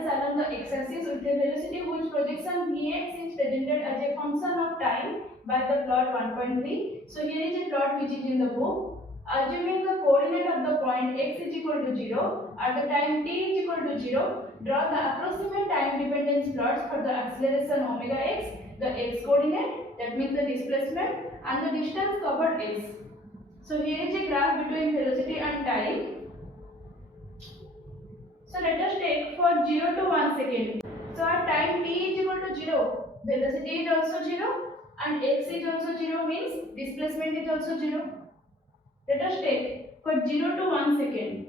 passes along the x-axis with a velocity whose projection Vx is presented as a function of time by the plot 1.3. So here is a plot which is in the book. Assuming the coordinate of the point x is equal to 0 at the time t is equal to 0, draw the approximate time dependence plots for the acceleration omega x, the x coordinate, that means the displacement, and the distance covered x. So here is a graph between velocity and time. So let us take for 0 to 1 second. So at time t is equal to 0, velocity is also 0 and x is also 0, means displacement is also 0. Let us take for 0 to 1 second.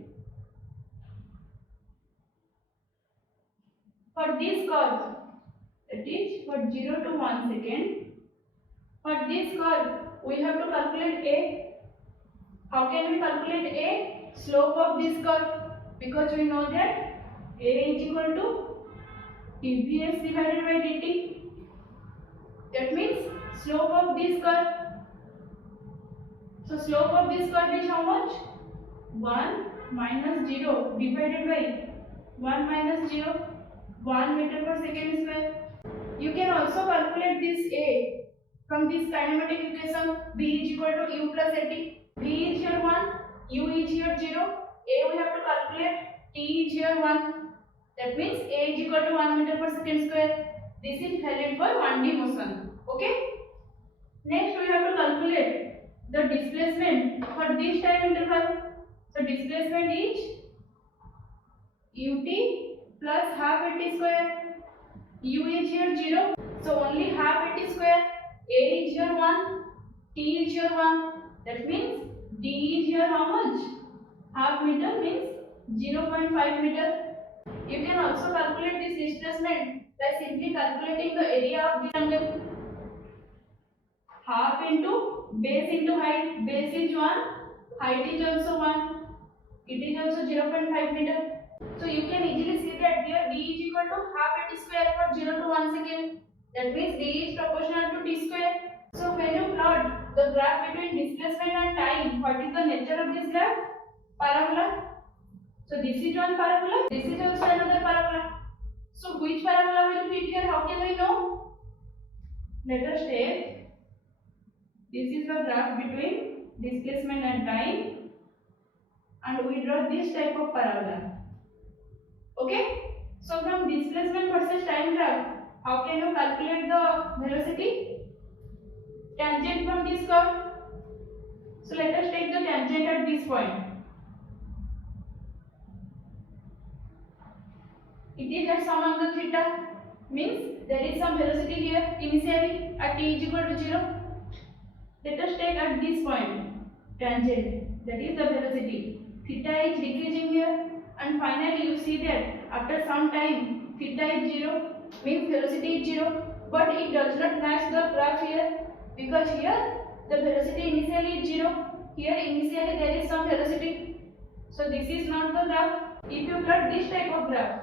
For this curve, that is for 0 to 1 second, for this curve we have to calculate a. How can we calculate a? Slope of this curve, because we know that a is equal to dvs divided by dt. That means slope of this curve. So slope of this curve is how much? 1 minus 0 divided by 1 minus 0, 1 meter per second square. You can also calculate this a from this kinematic equation. B is equal to u plus at. B is here 1, u is here 0. A we have to calculate, t is here 1. That means a is equal to 1 meter per second square. This is valid for 1D motion. Okay. Next we have to calculate the displacement for this time interval. So displacement is ut plus half at square. U is here 0, so only half at square. A is here 1, t is here 1. That means d is here how much? Half meter, means 0.5 meter. You can also calculate this displacement by simply calculating the area of this angle. Half into base into height. Base is 1, height is also 1. It is also 0.5 meter. So you can easily see that here d is equal to half at square for 0 to 1 second. That means d is proportional to t square. So when you plot the graph between displacement and time, what is the nature of this graph? Parabola. So this is one parabola. This is also another parabola. So which parabola will fit here? How can we know? Let us take. This is the graph between displacement and time, and we draw this type of parabola. Okay. So from displacement versus time graph, how can you calculate the velocity? Tangent from this curve. So let us take the tangent at this point. It is at some angle theta, means there is some velocity here initially at t is equal to 0. Let us take at this point tangent, that is the velocity. Theta is decreasing here, and finally you see that after some time theta is 0, means velocity is 0, but it does not match the graph here, because here the velocity initially is 0, here initially there is some velocity. So this is not the graph. If you plot this type of graph,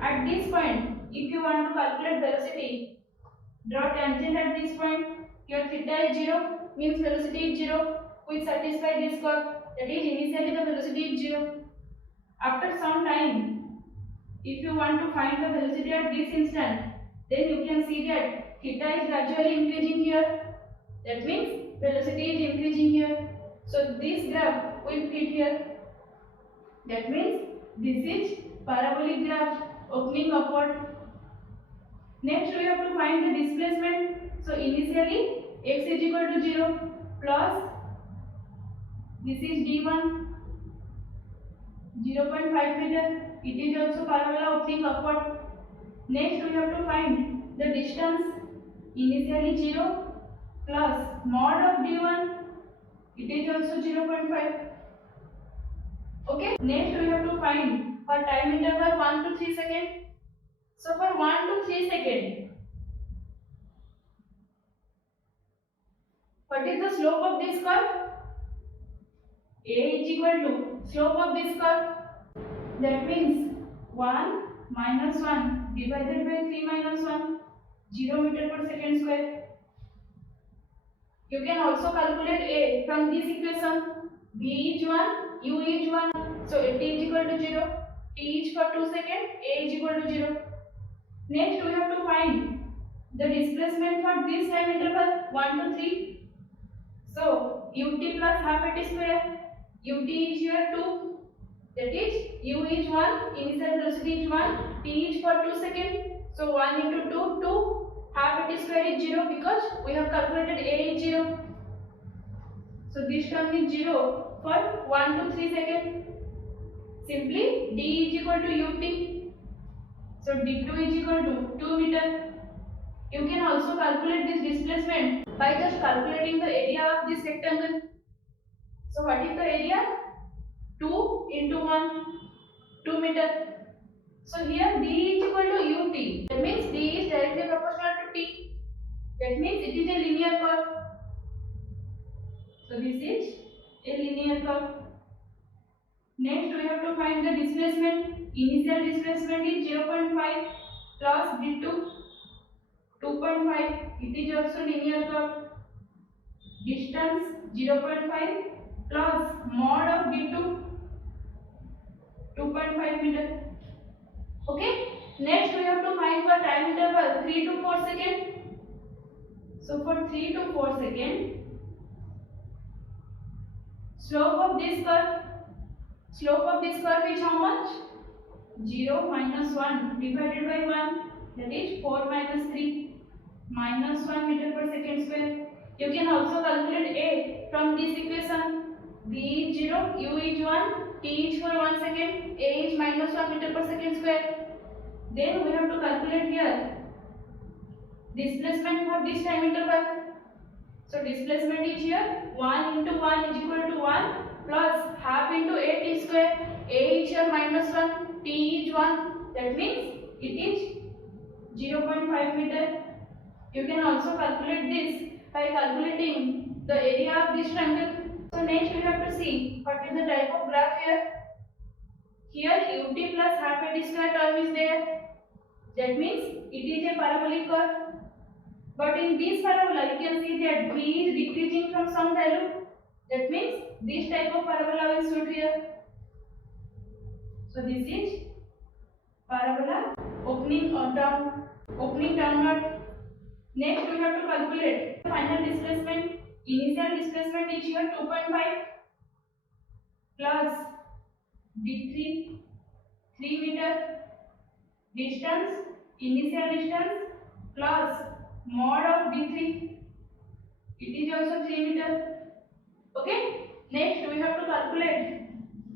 at this point, if you want to calculate velocity, draw tangent at this point. Here theta is 0, means velocity is 0, which satisfy this curve, that is initially the velocity is 0. After some time, if you want to find the velocity at this instant, then you can see that theta is gradually increasing here. That means velocity is increasing here. So this graph will fit here. That means this is parabolic graph opening upward. Next we have to find the displacement. So initially x is equal to 0 plus this is d1 0.5 meter. It is also parabola opening upward. Next we have to find the distance. Initially 0 plus mod of d1. It is also 0.5. Okay. Next we have to find for time interval 1 to 3 seconds. So for 1 to 3 seconds, what is the slope of this curve? A is equal to slope of this curve. That means 1 minus 1 divided by 3 minus 1, 0 meter per second square. You can also calculate A from this equation. V is 1, U is 1. So T is equal to 0. T is for 2 seconds, A is equal to 0. Next we have to find the displacement for this time interval 1 to 3. So ut plus half at square. Ut is here 2. That is u is 1. Initial velocity is 1. T is for 2 seconds. So 1 into 2, 2. Half at square is 0 because we have calculated A is 0. So this term is 0 for 1 to 3 seconds. Simply d is equal to ut. So d2 is equal to 2 meter. You can also calculate this displacement by just calculating the area of this rectangle. So what is the area? 2 into 1, 2 meter. So here d is equal to ut. That means d is directly proportional to t. That means it is a linear curve. So this is a linear curve. Next we have to find the displacement. Initial displacement is 0.5 plus d2 2.5. It is also linear curve. Distance 0.5 plus mod of d2 2.5 meter. Okay. Next we have to find for time interval 3 to 4 seconds. So for 3 to 4 seconds, slope of this curve is how much? 0 minus 1 divided by 1, that is 4 minus 3 minus 1 meter per second square. You can also calculate A from this equation. V is 0, U is 1, T is for 1 second, A is minus 1 meter per second square. Then we have to calculate here displacement for this time interval. So displacement is here 1 into 1 is equal to 1 plus half into 8 square. A is here minus 1, T is 1. That means it is 0.5 meter. You can also calculate this by calculating the area of this triangle. So next we have to see what is the type of graph here. Here ut plus half at square term is there. That means it is a parabolic curve. But in this parabola, you can see that v is decreasing from some value. That means this type of parabola will shoot here. So this is parabola opening downward. Next, we have to calculate final displacement. Initial displacement is here 2.5 plus d3 3 meter. Distance, initial distance plus mod of d3, it is also 3 meter. Okay. Next we have to calculate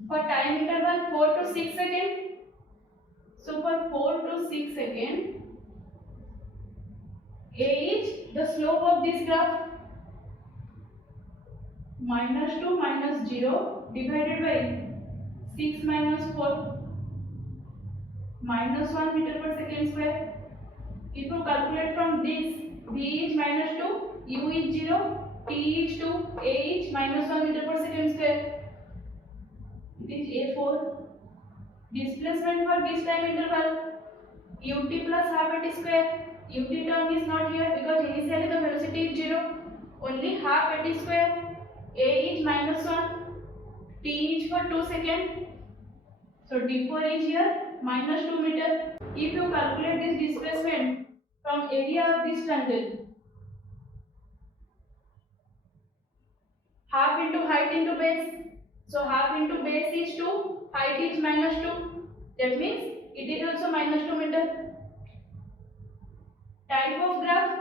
for time interval 4 to 6 seconds. So for 4 to 6 seconds, A is the slope of this graph, minus 2 minus 0 divided by 6 minus 4 minus 1 meter per second square. If you calculate from this, V is minus 2, U is 0, T is 2, A is minus 1 meter per second square. It is A4. Displacement for this time interval, ut plus half at square. Ut term is not here because initially the velocity is 0. Only half at square. A is minus 1. T is for 2 seconds. So d4 is here minus 2 meter. If you calculate this displacement from area of this triangle, half into height into base. So half into base is 2, height is minus 2. That means it is also minus 2 meter. Type of graph.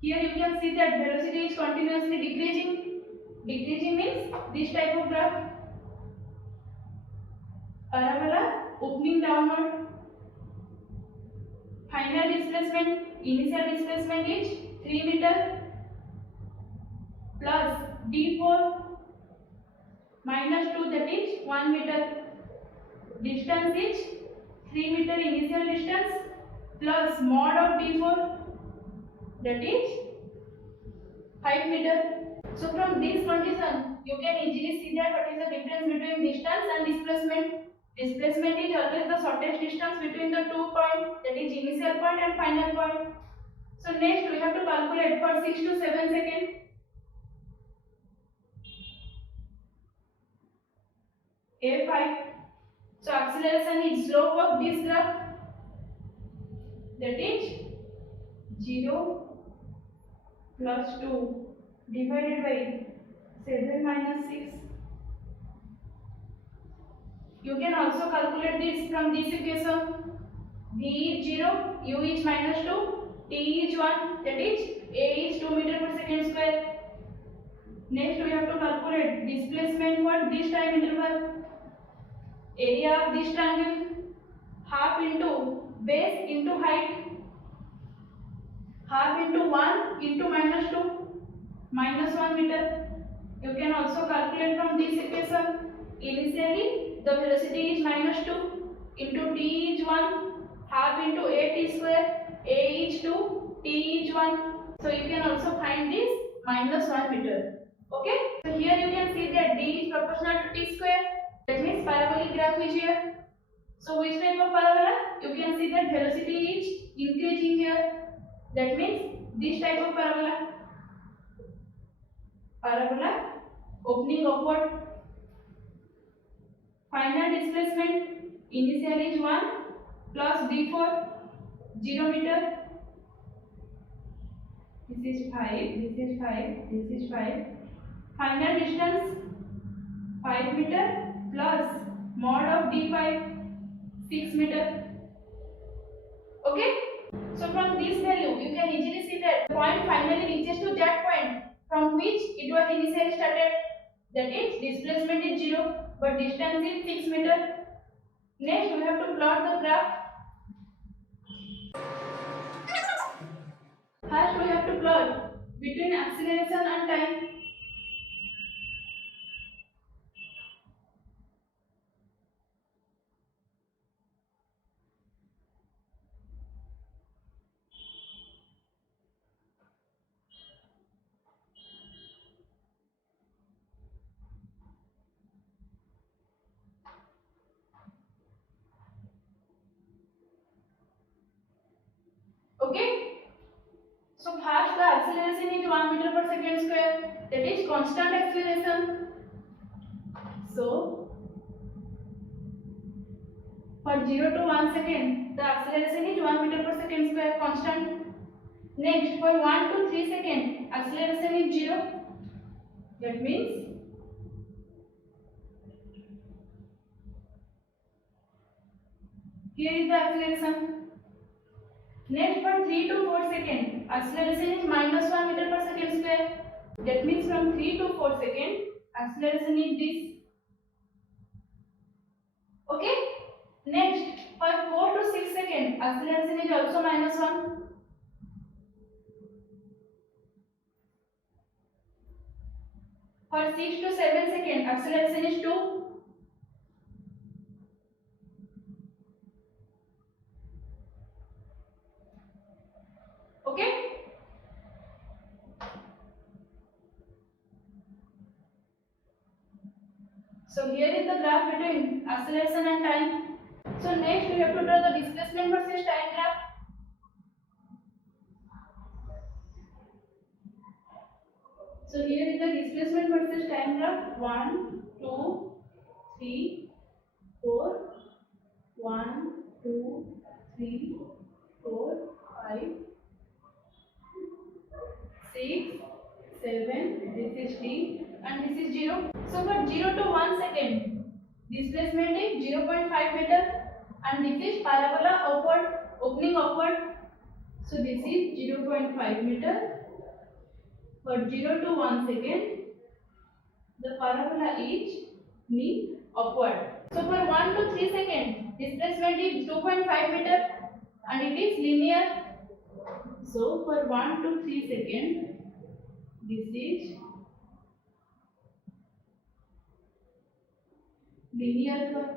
Here you can see that velocity is continuously decreasing. Decreasing means this type of graph. Parabola opening downward. Final displacement, initial displacement is 3 meter plus d4 minus 2, that is 1 meter. Distance is 3 meter initial distance plus mod of d4, that is 5 meter. So from this condition, you can easily see that what is the difference between distance and displacement. Displacement is always the shortest distance between the 2 points, that is initial point and final point. So next we have to calculate for 6 to 7 seconds. a5. So acceleration is slope of this graph, that is 0 plus 2 divided by 7 minus 6. You can also calculate this from this equation. V is 0, U is minus 2, T is 1, that is A is 2 meter per second square. Next we have to calculate displacement for this time interval. Area of this triangle, half into base into height, half into 1 into minus 2, minus 1 meter. You can also calculate from this equation. Initially the velocity is minus 2 into T is 1, half into A T square, A is 2, T is 1. So you can also find this minus 1 meter. Okay, so here you can see that D is proportional to T square. That means parabolic graph is here. So which type of parabola? You can see that velocity is increasing here. That means this type of parabola. Parabola opening upward. Final displacement initial is 1 plus d4 0 meter. This is 5, this is 5, this is 5. Final distance 5 meter plus mod of d5 6 meter. Okay. So from this value you can easily see that the point finally reaches to that point from which it was initially started. That is displacement is 0 but distance is 6 meter. Next we have to plot the graph. First we have to plot between acceleration and time. Okay. So first the acceleration is 1 meter per second square. That is constant acceleration. So for 0 to 1 second the acceleration is 1 meter per second square constant. Next for 1 to 3 second acceleration is 0. That means here is the acceleration. Next for 3 to 4 second acceleration is minus 1 meter per second square. That means from 3 to 4 second acceleration is this. Okay. Next for 4 to 6 second acceleration is also minus 1. For 6 to 7 second acceleration is 2. Okay. So here is the graph between acceleration and time. So next we have to draw the displacement versus time graph. So here is the displacement versus time graph. 1, 2, 3, 4. 1, 2, 3, 4, 5, 6, 7. This is T and this is 0. So for 0 to 1 second, displacement is 0.5 meter and this is parabola upward, opening upward. So this is 0.5 meter. For 0 to 1 second, the parabola is moving upward. So for 1 to 3 seconds, displacement is 2.5 meter and it is linear. So for 1 to 3 seconds, this is linear curve.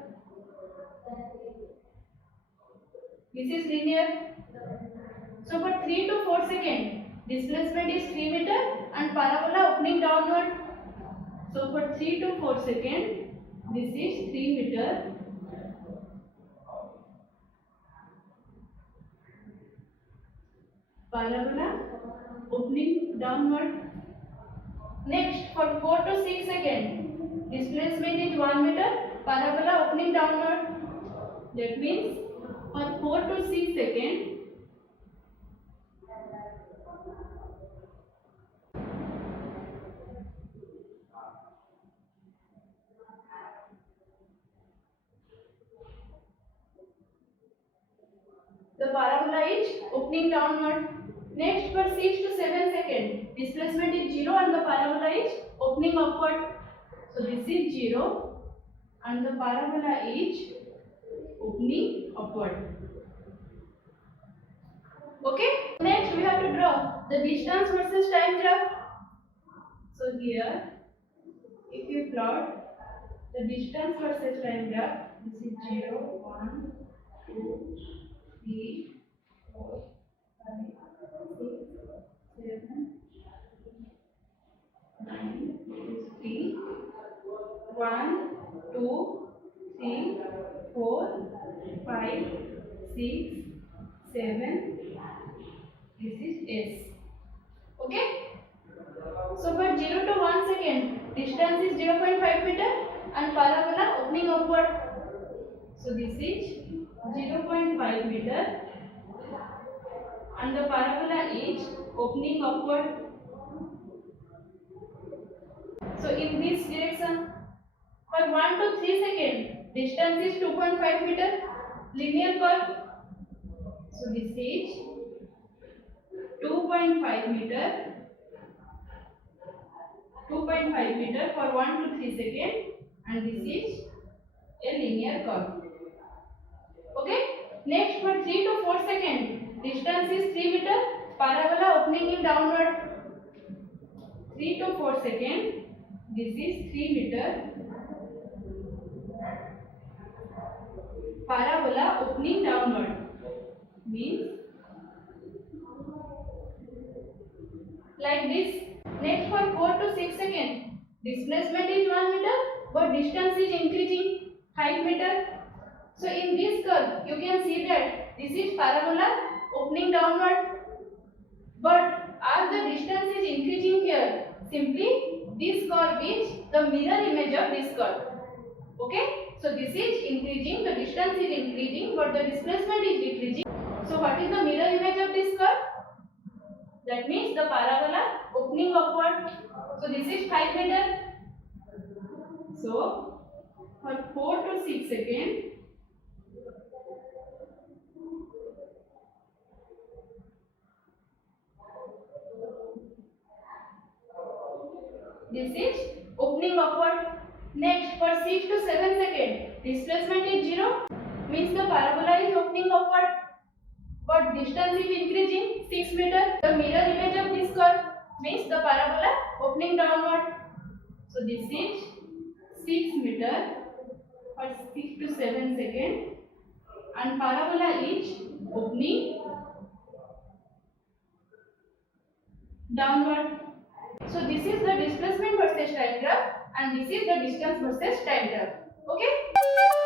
This is linear. So for 3 to 4 seconds, displacement is 3 meter and parabola opening downward. So for 3 to 4 seconds, this is 3 meter. Parabola opening downward. Next for 4 to 6 seconds, displacement is 1 meter parabola opening downward. That means for 4 to 6 seconds, the parabola is opening downward. Next, for 6 to 7 seconds, displacement is 0 and the parabola is opening upward. So this is 0 and the parabola is opening upward. Okay. Next, we have to draw the distance versus time graph. So here, if you plot the distance versus time graph, this is 0, 1, 2, 3, 4, 5, 6, 7, 9, this is 3, 1, 2, 3, 4, 5, 6, 7, this is S. Okay. So for 0 to 1 second, distance is 0.5 meter and parabola opening upward. So this is 0.5 meter and the parabola is opening upward. So in this direction, for 1 to 3 second, distance is 2.5 meter, linear curve. So this is 2.5 meter. 2.5 meter for 1 to 3 seconds and this is a linear curve. Okay. Next, for 3 to 4 seconds, distance is 3 meter, parabola opening in downward. 3 to 4 seconds, this is 3 meter, parabola opening downward, means like this. Next, for 4 to 6 seconds, displacement is 1 meter but distance is increasing 5 meter. So in this curve, you can see that this is parabola opening downward, but as the distance is increasing here, simply this curve is the mirror image of this curve. Okay, so this is increasing, the distance is increasing, but the displacement is decreasing. So what is the mirror image of this curve? That means the parabola opening upward. So this is 5 meter. So for 4 to 6 seconds, this is opening upward. Next, for 6 to 7 seconds, displacement is 0, means the parabola is opening upward, but distance is increasing 6 meter. The mirror image of this curve means the parabola opening downward. So this is 6 meter for 6 to 7 seconds and parabola is opening downward. So this is the displacement versus time graph and this is the distance versus time graph. Okay.